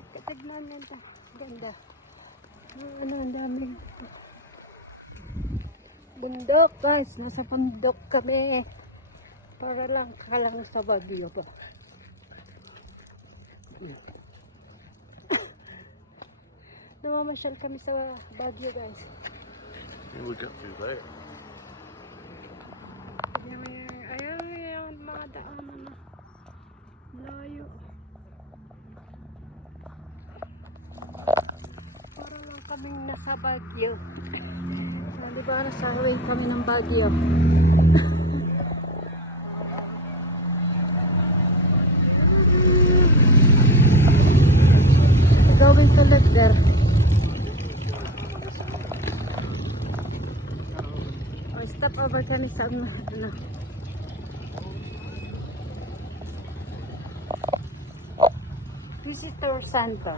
tignan mo ito. Ganda. Ano, ang daming bundok guys. Nasa bundok kami. Para lang kalang sa Baguio ba. Namamasyal kami sa Baguio guys. Yeah, we got through there. Ayan yung mga daanan na layo. Para lang kaming nasa Baguio. Diba nasa highway kami ng Baguio. Going to live there. Stop over kami sa ano, visitor center.